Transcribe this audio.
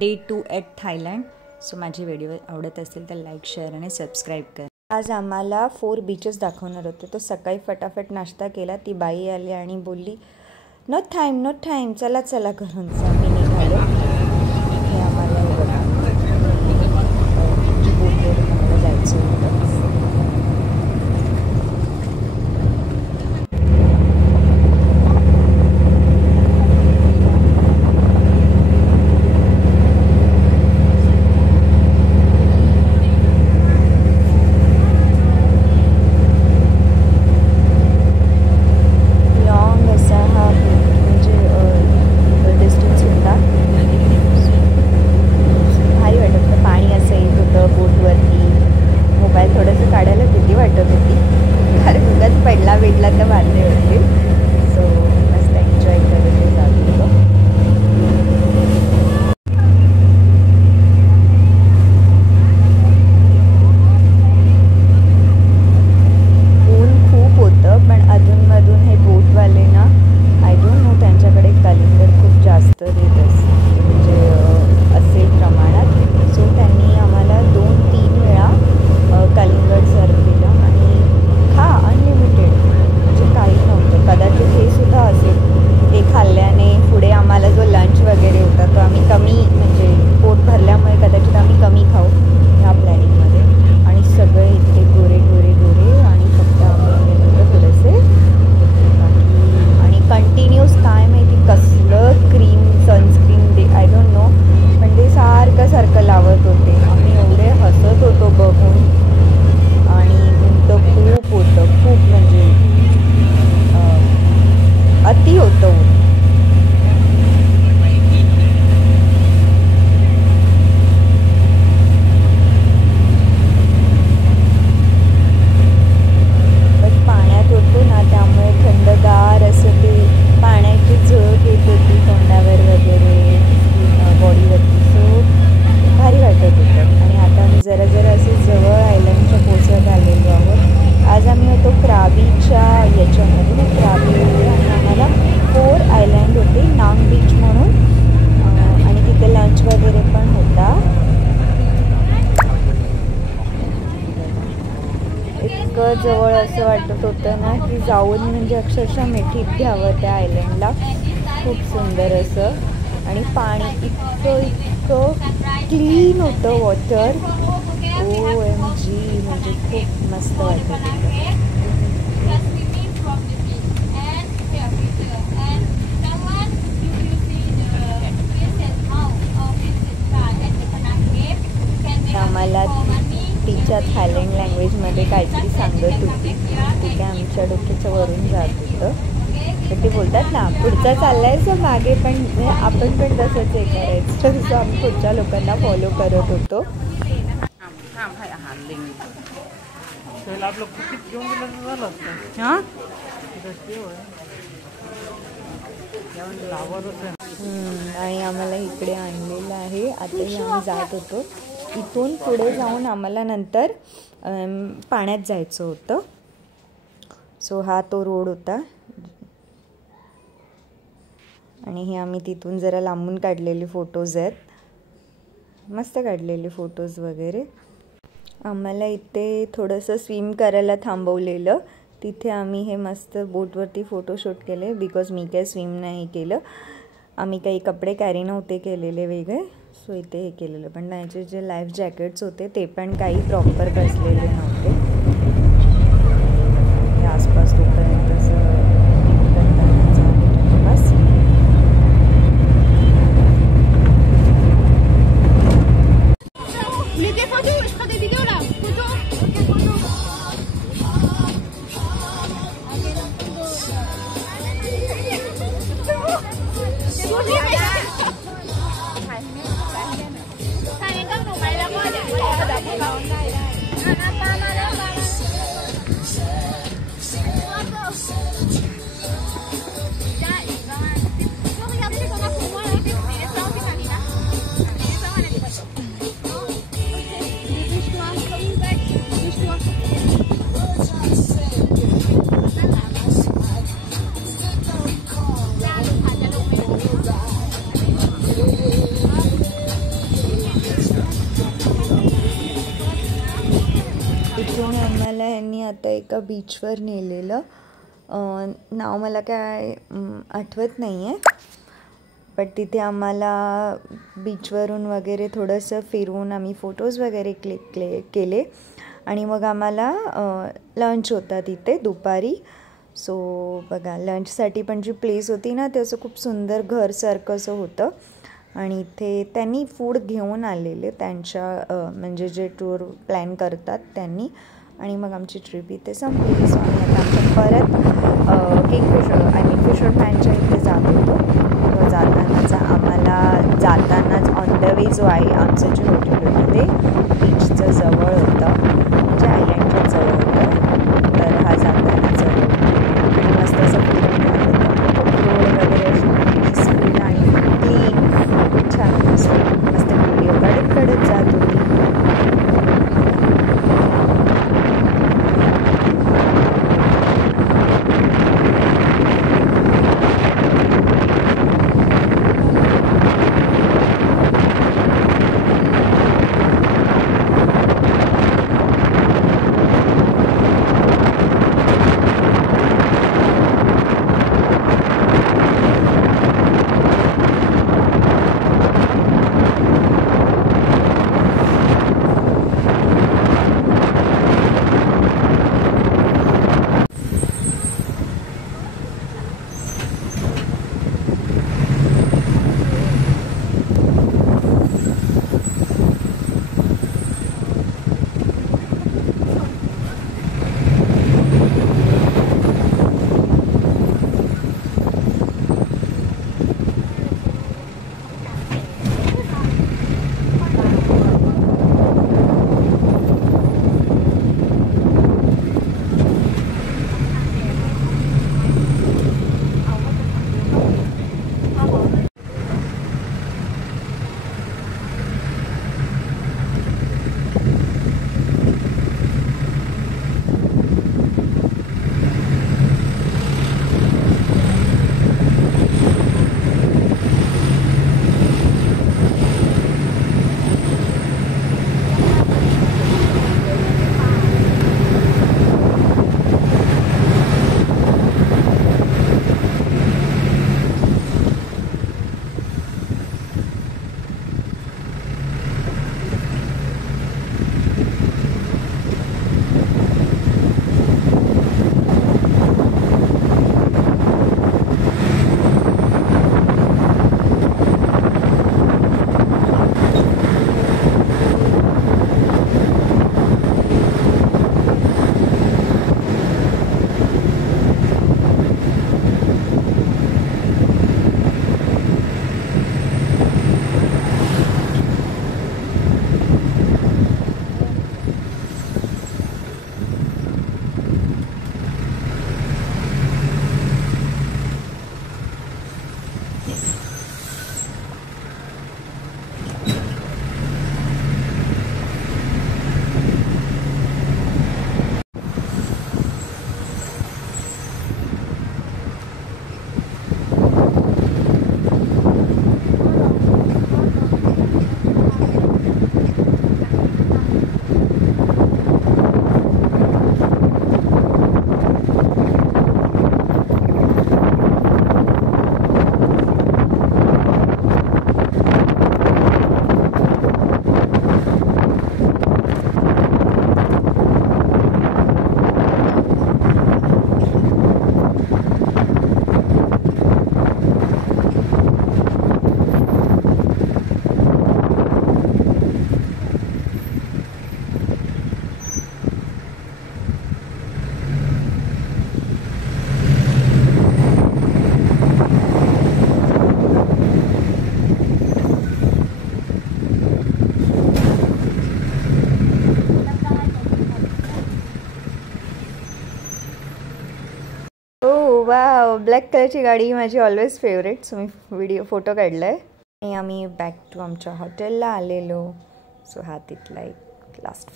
Day 2 at Thailand. So माझे video आवडत असतील तर लाईक, शेअर आणि सबस्क्राईब करा. आज आम्हाला 4 बीचेस दाखवणार होते. तो सकाळी फटाफट नाश्ता केला. ती बाई आली आणि बोलली नो टाईम चला चला करून आम्ही निघालो. हे आम्हाला बोटवर जायचं होतं. जवळ असं वाटत होतं ना की जाऊन म्हणजे अक्षरशः मिठीत घ्यावं त्या आयलंडला. खूप सुंदर असं आणि पाणी इतकं क्लीन होतं वॉटर. OMG म्हणजे खूप मस्त वाटत होतं. आम्हाला तिच्या थायलंड लँग्वेजमध्ये काहीतरी सांगत होती. ते काय आमच्या डोक्याच्या वरून जात होतं. तर ते बोलतात ना पुढचं चाललायचं मागे पण आपण पण तसंच हे करायचं. सो आम्ही पुढच्या लोकांना फॉलो करत होतो. आणि आम्हाला इकडे आणलेलं आहे. आताही आम्ही जात होतो. इथून पुढे जाऊन आम्हाला नंतर पाण्यात जायचं होतं. सो हा तो रोड होता आणि हे आम्ही तिथून जरा लांबून काढलेले फोटोज आहेत. मस्त काढलेले फोटोज वगैरे. आम्हाला इथे थोडंसं स्विम करायला थांबवलेलं. तिथे आम्ही हे मस्त बोटवरती फोटोशूट केले. बिकॉज मी काही स्विम नाही केलं. आम्ही काही कपडे कॅरी नव्हते केलेले वेगळे. सो इथे हे केलेलं. पण त्याचे जे लाईफ जॅकेट्स होते ते पण काही प्रॉपर बसलेले नव्हते. आसपास तोपर्यंत असं बस. यांनी आता एका बीचवर नेलेलं, नाव मला काय आठवत नाही आहे, बट तिथे आम्हाला बीचवरून वगैरे थोडंसं फिरून आम्ही फोटोज वगैरे क्लिक केले आणि मग आम्हाला लंच होता तिथे दुपारी. सो बघा, लंचसाठी पण जी प्लेस होती ना ते असं खूप सुंदर घरसारखं असं होतं आणि इथे त्यांनी फूड घेऊन आलेले त्यांच्या म्हणजे जे टूर प्लॅन करतात त्यांनी. आणि मग आमची ट्रिप इथे संपली. सो आम्ही आता आमच्या परत फिशर मॅनच्या इथे जात होतो. तो जातानाच ऑन द वे जो आहे आमचं जे हॉटेल होतं ते बीचचं जवळ होतं, म्हणजे आयलँडच्या जवळ होतं. तर हा जाताना जवळ आणि मस्त असं फिरून जात होतं. रोड वगैरे अशी पीसफुल आणि क्लीन, छान मस्त व्हिडिओ काढत जात होती. वाव, ब्लॅक कलरची गाडी माझी ऑलवेज फेवरेट. सो मी फोटो काढला आहे आणि आम्ही बॅक टू आमच्या हॉटेलला आलेलो. सो हा तिथला एक लास्ट